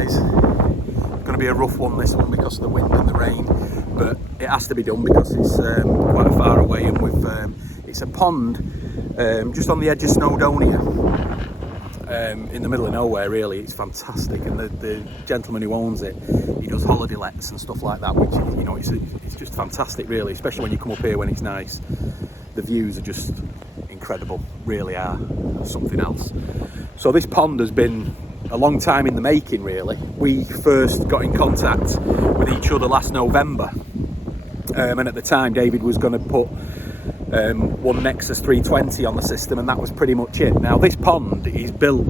guys. It's going to be a rough one, this one, because of the wind and the rain, but it has to be done because it's quite far away, and it's a pond just on the edge of Snowdonia, in the middle of nowhere. Really, it's fantastic, and the gentleman who owns it, he does holiday lets and stuff like that, which, you know, it's just fantastic, really, especially when you come up here when it's nice. The views are just incredible, really are something else. So this pond has been a long time in the making, really. We first got in contact with each other last November, and at the time David was going to put one Nexus 320 on the system, and that was pretty much it. Now this pond is built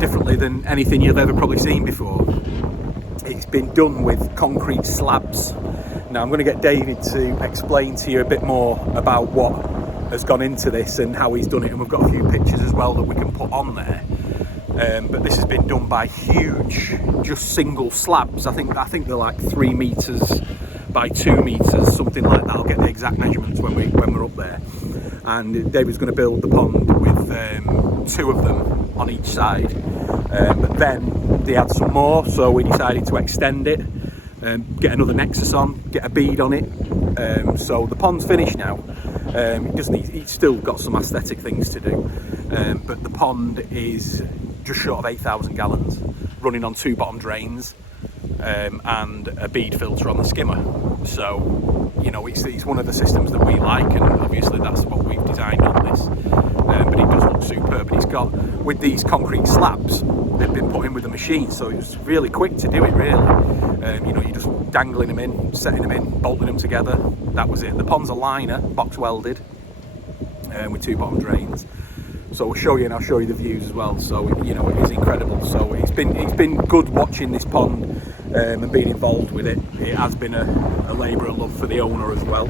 differently than anything you've ever probably seen before. It's been done with concrete slabs. Now I'm going to get David to explain to you a bit more about what has gone into this and how he's done it, and we've got a few pictures as well that we can put on there. But this has been done by huge, just single slabs. I think they're like 3 meters by 2 meters, something like that. I'll get the exact measurements when we're up there. And David's going to build the pond with 2 of them on each side. But then they had some more, so we decided to extend it, get another Nexus on, get a bead on it. So the pond's finished now. It's still got some aesthetic things to do, but the pond is just short of 8,000 gallons, running on 2 bottom drains, and a bead filter on the skimmer. So, you know, it's one of the systems that we like, and obviously that's what we've designed on this. But it does look superb. And it's got, with these concrete slabs, they've been put in with a machine, so it's really quick to do it, really. You know, you're just dangling them in, setting them in, bolting them together. That was it. The pond's a liner, box welded, with 2 bottom drains. So we'll show you, and I'll show you the views as well. So, you know, it is incredible. So it's been good watching this pond and being involved with it. It has been a labour of love for the owner as well.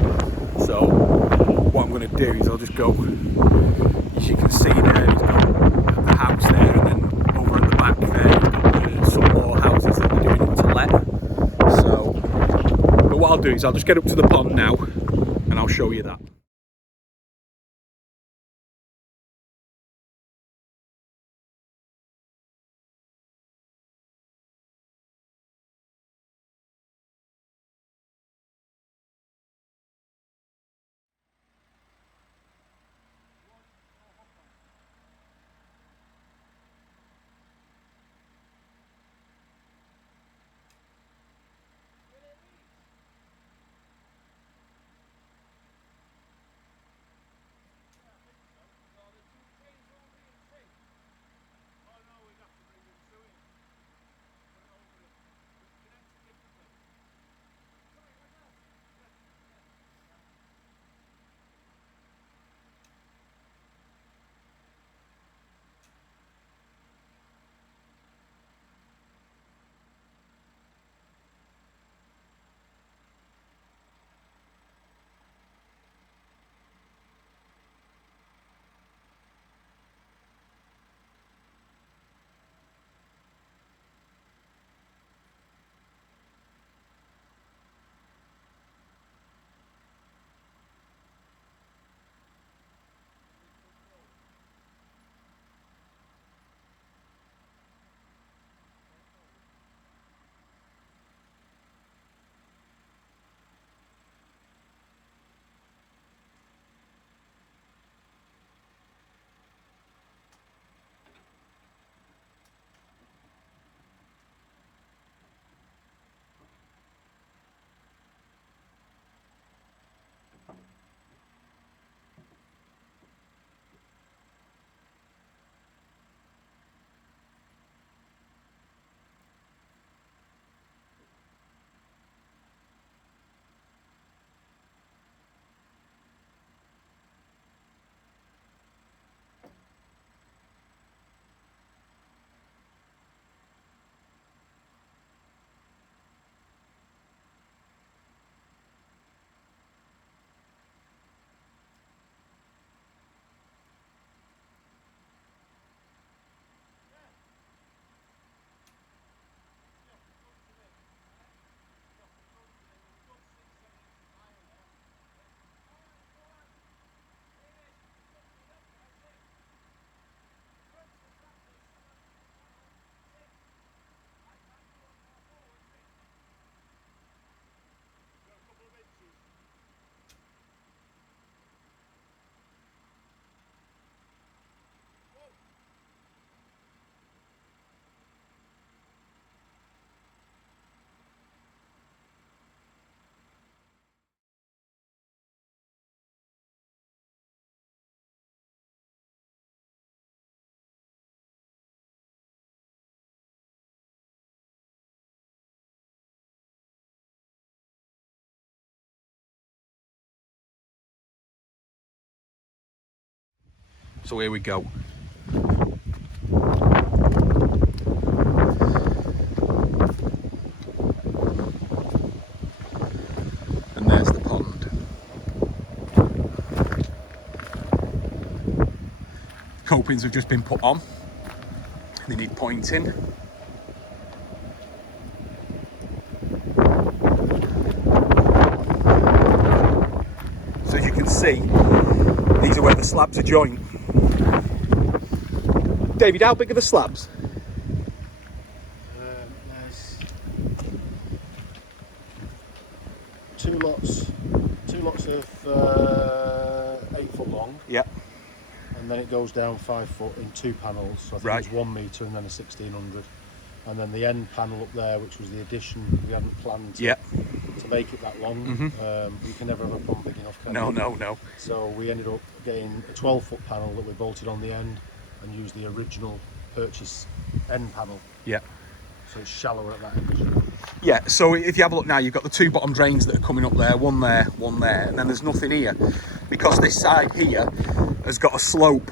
So what I'm going to do is I'll just go, as you can see there, he's got the house there, and then over at the back there, he's got some more houses that they're doing up to let. So, but what I'll do is I'll just get up to the pond now, and I'll show you that. So here we go. And there's the pond. Copings have just been put on. They need pointing. So as you can see, these are where the slabs are joined. David, how big are the slabs? There's two lots of 8 foot long. Yep. And then it goes down 5 foot in 2 panels. So I think it's 1 metre and then a 1600. And then the end panel up there, which was the addition we hadn't planned to make it that long. You can never have a pump big enough. No. So we ended up getting a 12 foot panel that we bolted on the end and used the original purchase end panel. Yeah. So it's shallower at that end. Yeah, so if you have a look now, you've got the 2 bottom drains that are coming up there, one there, and then there's nothing here. Because this side here has got a slope.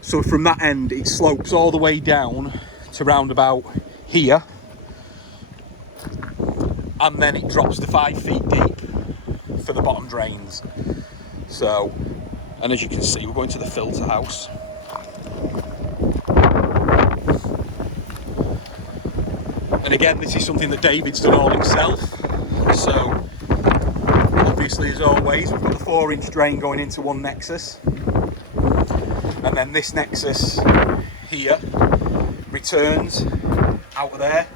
So from that end, it slopes all the way down to round about here. And then it drops to 5 feet deep for the bottom drains. So, and as you can see, we're going to the filter house. And again, this is something that David's done all himself. So, obviously, as always, we've got the 4-inch drain going into one Nexus. And then this Nexus here returns out of there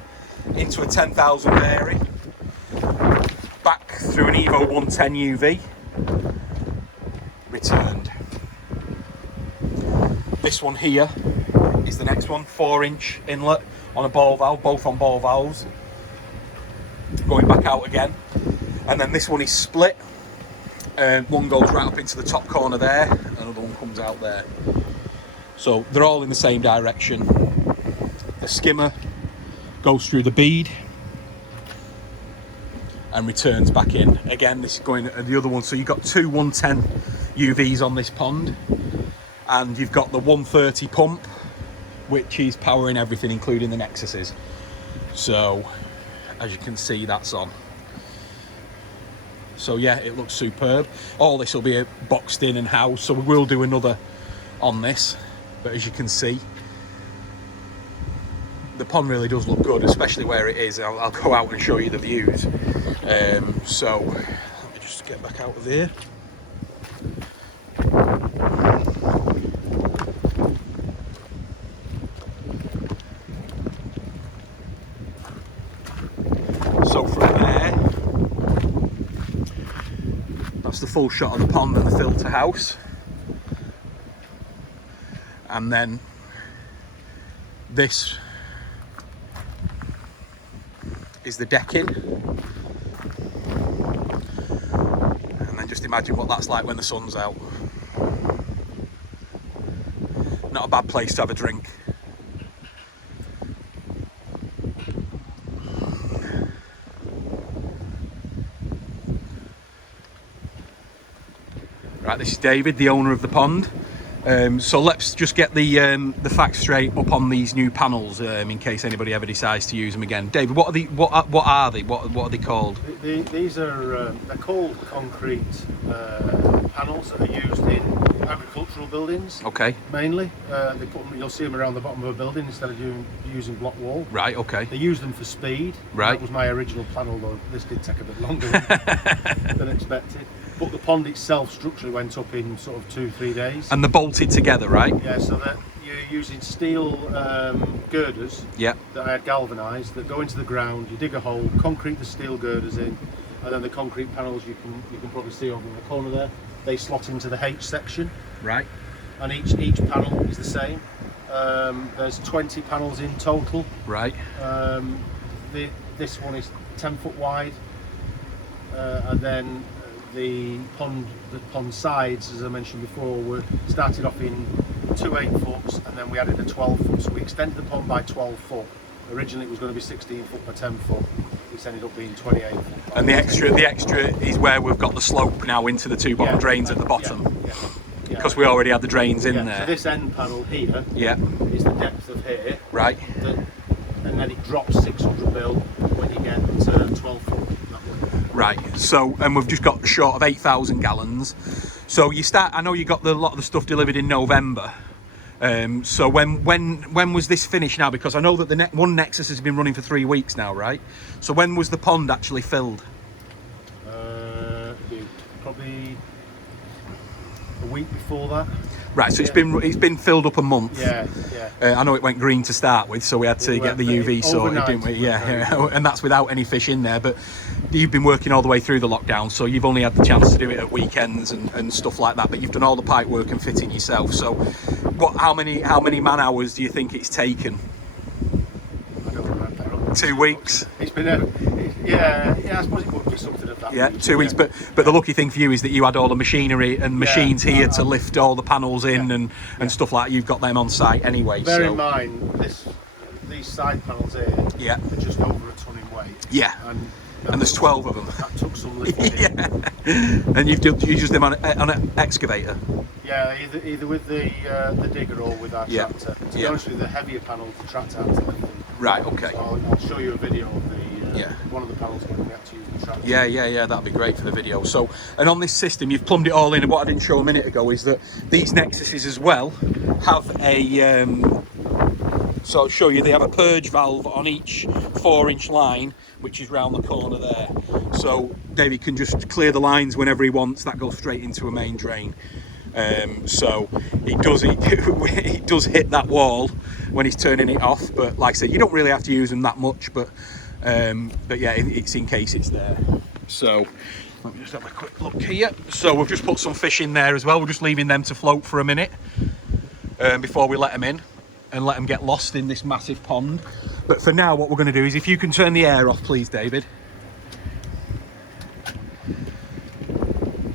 into a 10,000 vary, back through an Evo 110 UV, returned. This one here is the next one, 4-inch inlet on a ball valve, both on ball valves, going back out again. And then this one is split, one goes right up into the top corner there, another one comes out there. So they're all in the same direction. The skimmer goes through the bead and returns back in. Again, this is going at the other one. So you've got 2 110 UVs on this pond, and you've got the 130 pump, which is powering everything, including the Nexuses. So as you can see, that's on. So yeah, it looks superb. All this will be boxed in and housed, so we will do another on this. But as you can see, the pond really does look good, especially where it is. I'll go out and show you the views. So let me just get back out of here. So from there, that's the full shot of the pond and the filter house. And then this is the decking. And then just imagine what that's like when the sun's out. Not a bad place to have a drink. Right, this is David, the owner of the pond. So let's just get the facts straight up on these new panels, in case anybody ever decides to use them again. David, what are they? What are they? What are they called? These are they're called concrete panels that are used in agricultural buildings. Okay. Mainly, they put them, you'll see them around the bottom of a building instead of using block wall. Right. Okay. They use them for speed. Right. That was my original plan, although this did take a bit longer than expected. But the pond itself structurally went up in sort of 2-3 days. And they're bolted together, right? Yeah, so that you're using steel girders that I had galvanised that go into the ground. You dig a hole, concrete the steel girders in, and then the concrete panels you can probably see over in the corner there. They slot into the H section. Right. And each panel is the same. There's 20 panels in total. Right. This one is 10 foot wide, and then the pond sides, as I mentioned before, were started off in 2 8-foots, and then we added a 12 foot, so we extended the pond by 12 foot. Originally it was going to be 16 foot by 10 foot. It's ended up being 28 foot. And the extra is where we've got the slope now into the 2 bottom drains at the bottom. because we already had the drains in there. So this end panel here is the depth of here. Right. And then it drops 600 mil when you get to 12 foot that way. Right. So, and we've just got short of 8,000 gallons. So you start. I know you got a lot of the stuff delivered in November. So when was this finished now? Because I know that the one Nexus has been running for 3 weeks now, right? So when was the pond actually filled? Probably a week before that. Right, so it's been filled up a month. Yeah. I know it went green to start with, so we had to get the UV sorted, didn't we? Yeah, and that's without any fish in there. But you've been working all the way through the lockdown, so you've only had the chance to do it at weekends and stuff like that. But you've done all the pipe work and fitting yourself. So, how many man hours do you think it's taken? I don't remember. 2 weeks. It's been I suppose it would be something of that. Yeah, 2 weeks. But the lucky thing for you is that you had all the machinery and machines here to lift all the panels in and stuff like that. You've got them on site anyway. Bear in mind, these side panels here are just over a ton in weight. Yeah. And there's 12 of them. That took some lifting. And you used them on an excavator. Yeah, either with the digger or with our tractor. To be honest with you, the heavier panels, the tractor had to lift them. Right. Okay. So I'll show you a video of one of the panels when we have to use the tractor. Yeah, that'd be great for the video. So, and on this system, you've plumbed it all in. And what I didn't show a minute ago is that these Nexuses as well have a. So I'll show you. They have a purge valve on each 4-inch line, which is round the corner there. So David can just clear the lines whenever he wants. That goes straight into a main drain. So it does hit that wall when he's turning it off. But like I said, you don't really have to use them that much. But yeah, it's in case it's there. So let me just have a quick look here. So we've just put some fish in there as well. We're just leaving them to float for a minute before we let them in and let them get lost in this massive pond. But for now, what we're going to do is, if you can turn the air off, please, David.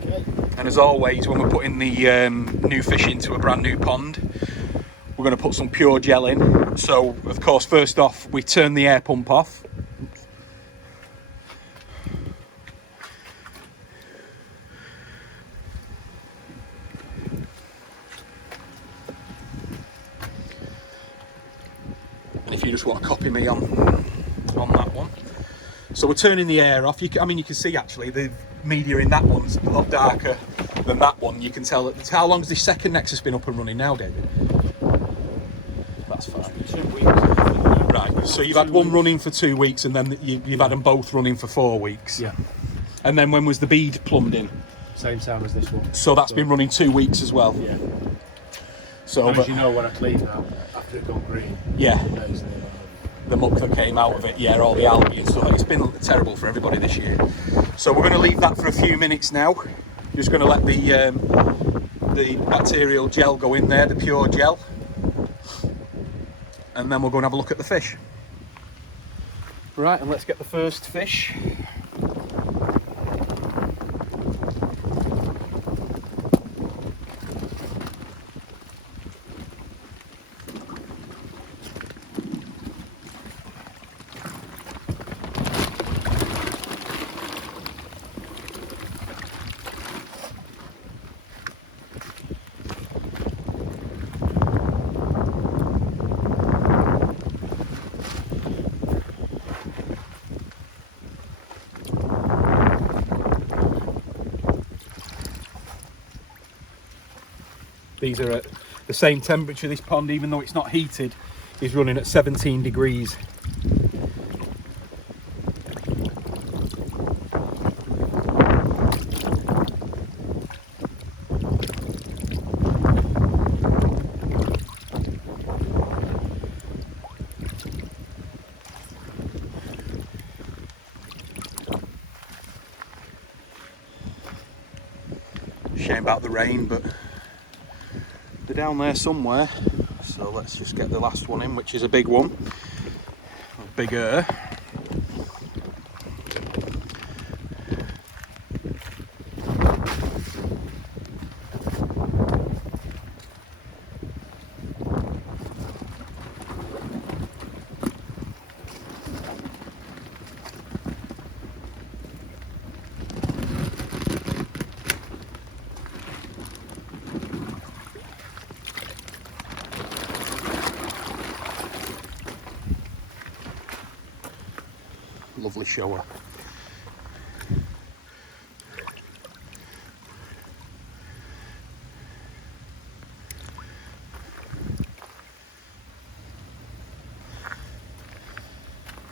Okay. And as always, when we're putting the new fish into a brand new pond, we're going to put some pure gel in. So, of course, first off, we turn the air pump off. And if you just want to copy me on that one. So we're turning the air off. You can see actually the media in that one's a lot darker than that one. You can tell that. How long has the second Nexus been up and running now, David? That's fine. 2 weeks. Right. So you've had one running for 2 weeks, and then you've had them both running for 4 weeks. Yeah. And then when was the bead plumbed in? Same time as this one. So that's been running 2 weeks as well. Yeah. So, as you know, when I cleaned that after it gone green. Yeah. The muck that came out of it, all the algae and stuff. It's been terrible for everybody this year. So we're going to leave that for a few minutes now. Just going to let the bacterial gel go in there, the pure gel, and then we'll go and have a look at the fish. Right, and let's get the first fish. These are at the same temperature. This pond, even though it's not heated, is running at 17 degrees. Shame about the rain, but they're down there somewhere. So let's just get the last one in, which is a big one, bigger. hopefully show her.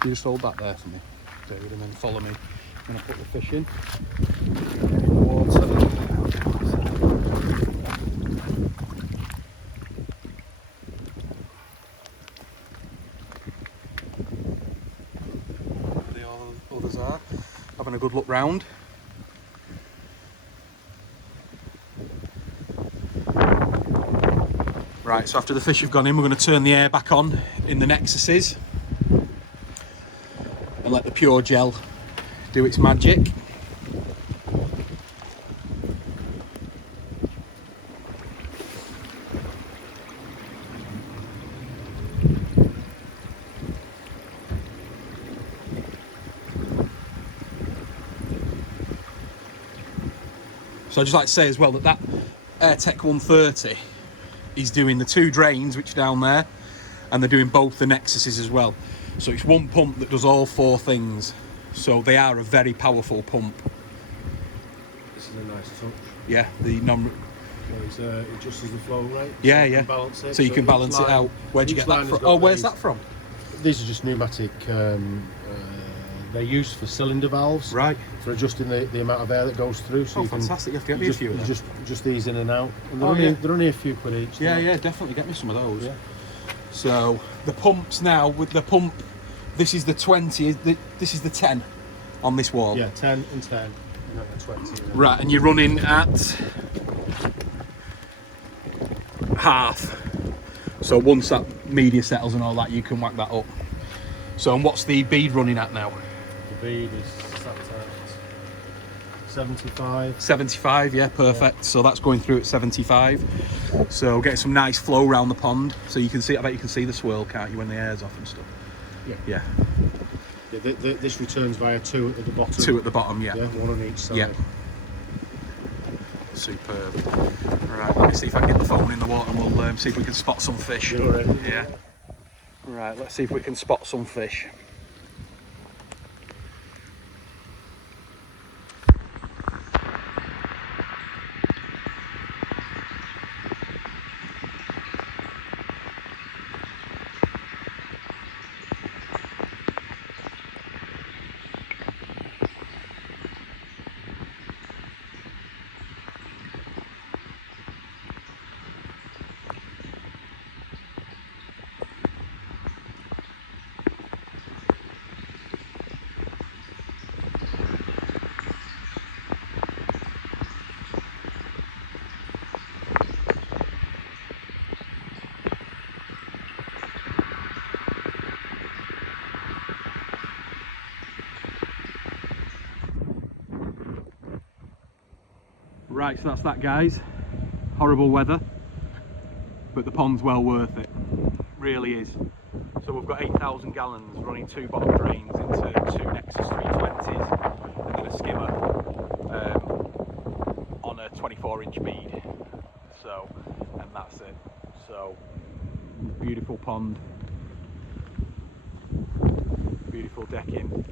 You just hold that there for me, David, and then follow me when I put the fish in. Water. The others are having a good look round. Right, so after the fish have gone in, we're going to turn the air back on in the Nexuses and let the pure gel do its magic. So I'd just like to say as well that Airtech 130 is doing the 2 drains which are down there, and they're doing both the Nexuses as well. So it's one pump that does all 4 things. So they are a very powerful pump. This is a nice touch. Yeah, the non. So it adjusts the flow rate. Yeah, so yeah. Balance it. So you can balance it out. Where'd you get that from? Oh, where's that from? These are just pneumatic. They're used for cylinder valves. Right. For adjusting the amount of air that goes through. So you fantastic! You have to get me a few of them. Just these in and out. And they're only a few quid each. Yeah, yeah, definitely get me some of those. Yeah. So the pumps now, with the pump, this is the 20. This is the 10 on this wall. Yeah, 10 and 10, and then the 20. Right, and you're running at half. So once that media settles and all that, you can whack that up. So, and what's the bead running at now? The bead is set at 75. 75, yeah, perfect. Yeah. So that's going through at 75. So getting some nice flow around the pond. So you can see, I bet you can see the swirl, can't you, when the air's off and stuff? Yeah. Yeah. This returns via 2 at the bottom. 2 at the bottom, yeah. Yeah, 1 on each side. Yeah. Superb. Right, let me see if I can get the phone in the water and we'll see if we can spot some fish. You're ready. Yeah. Right, let's see if we can spot some fish. Right, so that's that, guys. Horrible weather, but the pond's well worth it. Really is. So we've got 8,000 gallons running 2 bottom drains into 2 Nexus 320s and then a skimmer on a 24-inch bead. So, and that's it. So, beautiful pond, beautiful decking,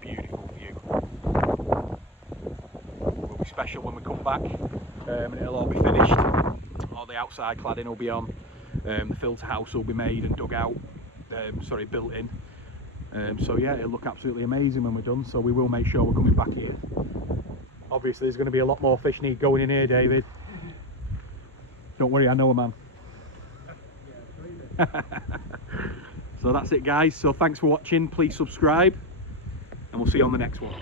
beautiful view. Special when we come back, and it'll all be finished. All the outside cladding will be on. The filter house will be made and dug out. Built in. So yeah, it'll look absolutely amazing when we're done. So we will make sure we're coming back here. Obviously, there's going to be a lot more fish need going in here, David. Don't worry, I know a man. So that's it, guys. So thanks for watching. Please subscribe, and we'll see you on the next one.